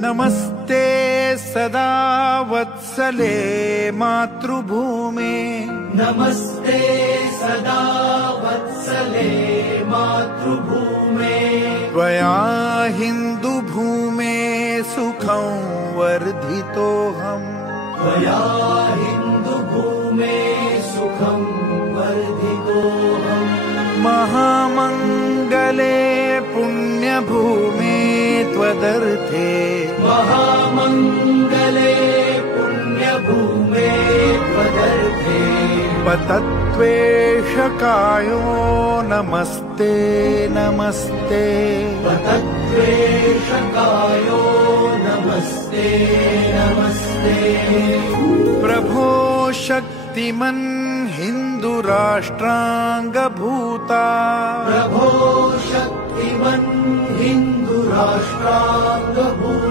नमस्ते सदा वत्सले मातृभूमे, नमस्ते सदा वत्सले मातृभूमे। त्वया हिन्दुभूमे सुखं वर्धितोऽहम्, त्वया हिन्दुभूमे सुखं वर्धितोऽहम्। महामङ्गले पुण्यभूमे त्वदर्थे, महामङ्गले पुण्यभूमे त्वदर्थे। पतत्वेषकायो नमस्ते नमस्ते, पतत्वेषकायो नमस्ते नमस्ते। प्रभो शक्तिमन् हिन्दुराष्ट्राङ्गभूता, प्रभो शक्तिमन् हिन्दुराष्ट्राङ्गभूता।